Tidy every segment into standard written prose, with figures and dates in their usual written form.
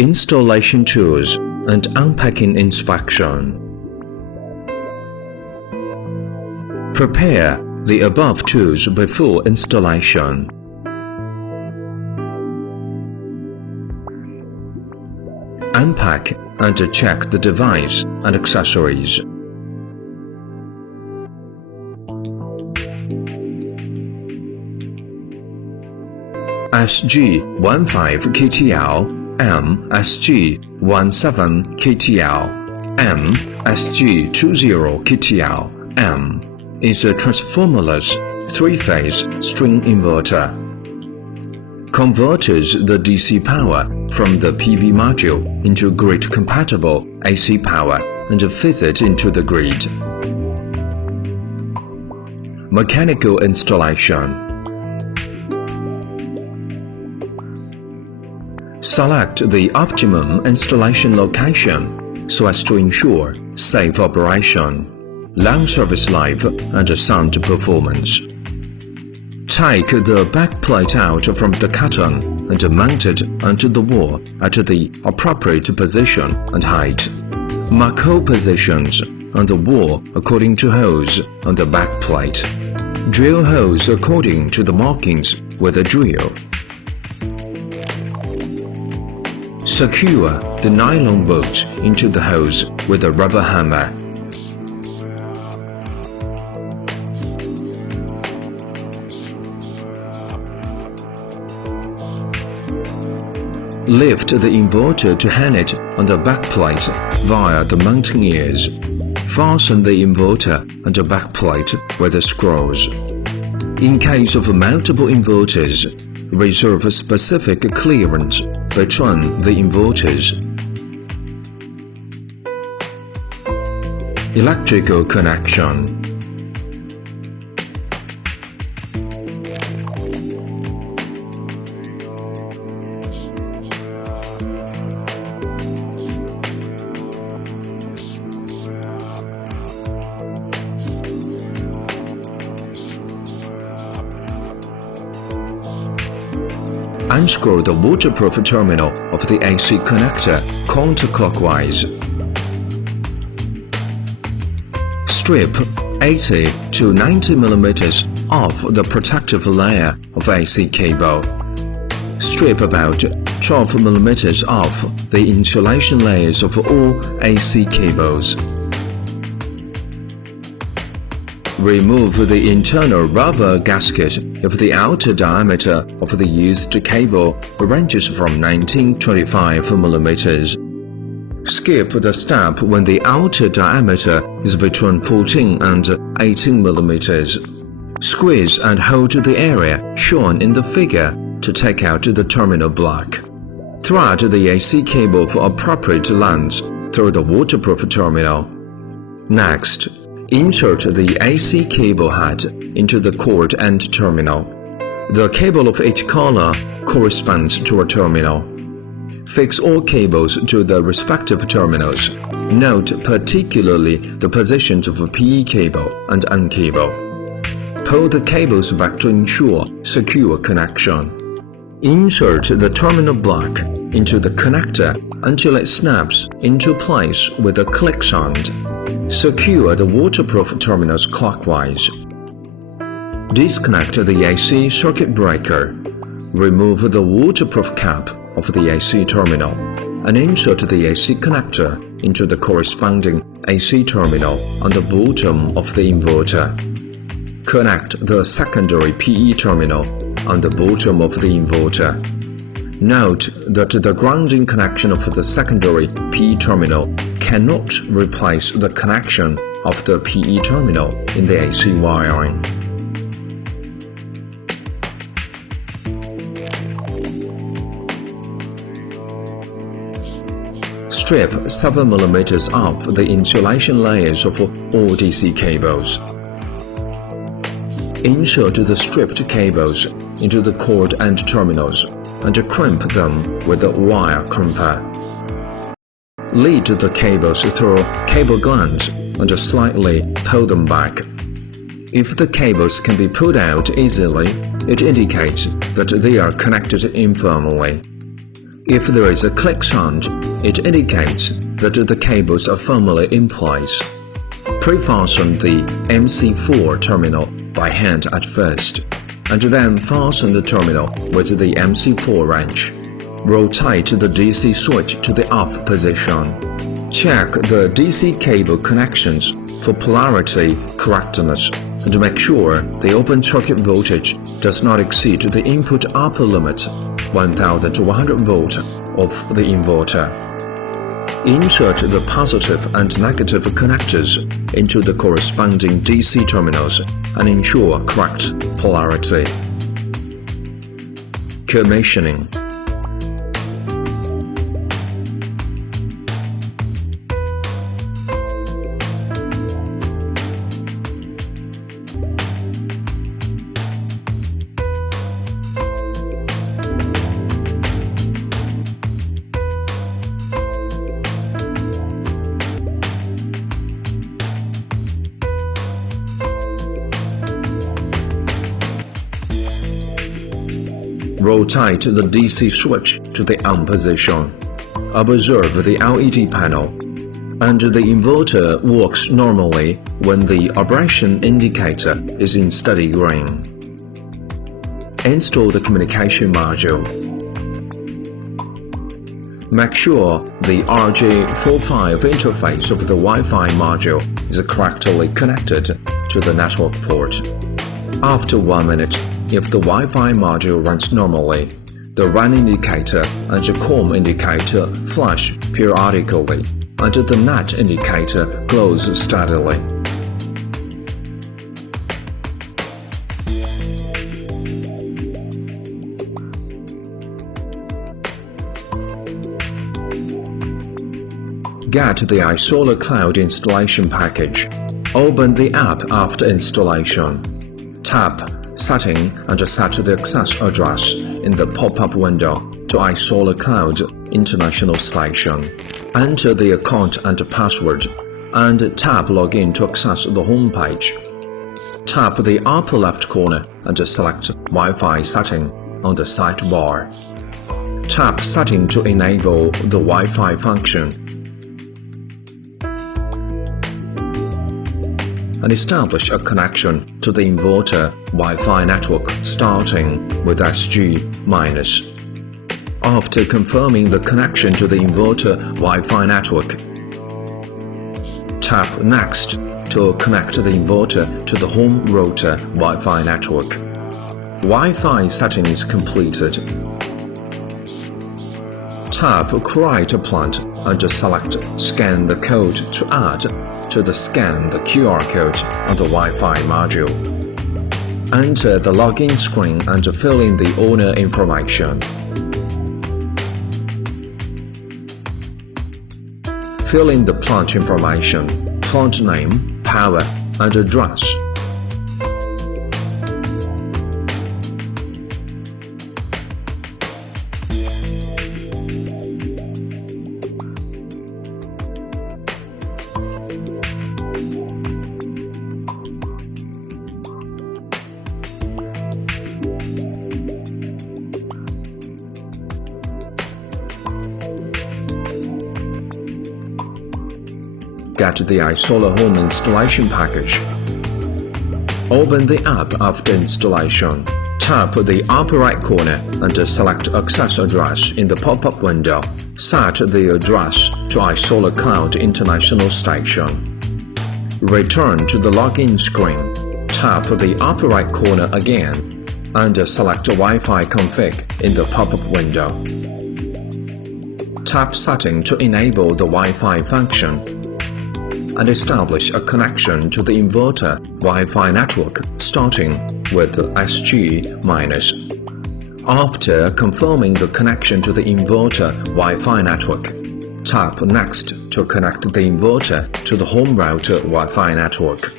installation tools and unpacking inspection. Prepare the above tools before installation. Unpack and check the device and accessories. SG15 KTL, M SG17 KTL, M SG20 KTL, M is a transformerless three-phase string inverter. Converts the DC power from the PV module into grid-compatible AC power and feeds it into the grid. Mechanical installation. Select the optimum installation location so as to ensure safe operation, long service life, and sound performance. Take the backplate out from the curtain and mount it onto the wall at the appropriate position and height. Mark hole positions on the wall according to holes on the backplate. Drill holes according to the markings with a drill. Secure the nylon bolt into the holes with a rubber hammer. Lift the inverter to hang it on the backplate via the mounting ears. Fasten the inverter on the backplate with the screws. In case of multiple inverters, reserve a specific clearance between the inverters. Electrical connection. Unscrew the waterproof terminal of the AC connector counterclockwise. Strip 80 to 90 mm off the protective layer of AC cable. Strip about 12 mm off the insulation layers of all AC cables. Remove the internal rubber gasket if the outer diameter of the used cable ranges from 19-25 mm. Skip the step when the outer diameter is between 14 and 18 mm. Squeeze and hold the area shown in the figure to take out the terminal block. Thread the AC cable for appropriate length through the waterproof terminal. Next, insert the AC cable head into the cord and terminal. The cable of each color corresponds to a terminal. Fix all cables to the respective terminals. Note particularly the positions of a PE cable and N cable. Pull the cables back to ensure secure connection. Insert the terminal block into the connector until it snaps into place with a click sound. Secure the waterproof terminals clockwise. Disconnect the AC circuit breaker. Remove the waterproof cap of the AC terminal and insert the AC connector into the corresponding AC terminal on the bottom of the inverter. Connect the secondary PE terminal on the bottom of the inverter. Note that the grounding connection of the secondary PE terminal cannot replace the connection of the PE terminal in the AC wiring. Strip 7 mm off the insulation layers of all DC cables. Insert the stripped cables into the cord and terminals and crimp them with a wire crimper. Lead the cables through cable glands and slightly pull them back. If the cables can be pulled out easily, it indicates that they are connected informally. If there is a click sound, it indicates that the cables are firmly in place. Pre-fasten the MC4 terminal by hand at first, and then fasten the terminal with the MC4 wrench. Rotate the DC switch to the off position. Check the DC cable connections for polarity correctness and make sure the open circuit voltage does not exceed the input upper limit 1200 volt of the inverter. Insert the positive and negative connectors into the corresponding DC terminals and ensure correct polarity. Commissioning. Rotate the DC switch to the on position. Observe the LED panel, and the inverter works normally when the operation indicator is in steady green. Install the communication module. Make sure the RJ45 interface of the Wi-Fi module is correctly connected to the network port. After 1 minute, if the Wi-Fi module runs normally, the run indicator and the COM indicator flash periodically, and the net indicator glows steadily. Get the iSolar Cloud installation package. Open the app after installation. Tap Setting and set the access address in the pop-up window to iSolar Cloud International Station. Enter the account and password, and tap Login to access the home page. Tap the upper left corner and select Wi-Fi setting on the sidebar. Tap Setting to enable the Wi-Fi function, and establish a connection to the inverter Wi-Fi network starting with SG-. After confirming the connection to the inverter Wi-Fi network, tap Next to connect the inverter to the home router Wi-Fi network. Wi-Fi setting is completed. Tap Create a Plant and select Scan the code to add to the scan the QR code on the Wi-Fi module. Enter the login screen and fill in the owner information. Fill in the plant information, plant name, power, and address. Get the iSolar Home installation package. Open the app after installation. Tap the upper right corner and select Access Address in the pop-up window. Set the address to iSolar Cloud International Station. Return to the login screen. Tap the upper right corner again and select Wi-Fi config in the pop-up window. Tap Setting to enable the Wi-Fi function, and establish a connection to the inverter Wi-Fi network starting with SG-. After confirming the connection to the inverter Wi-Fi network, tap Next to connect the inverter to the home router Wi-Fi network.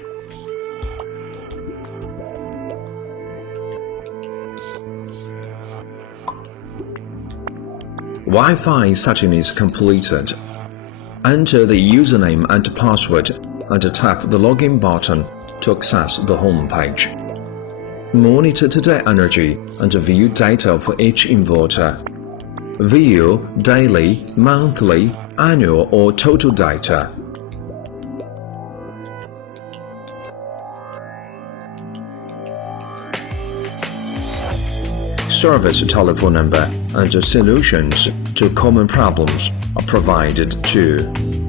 Wi-Fi setting is completed. Enter the username and password and tap the login button to access the home page. Monitor the energy and view data for each inverter. view daily, monthly, annual or total data. Service telephone number and solutions to common problems are provided too.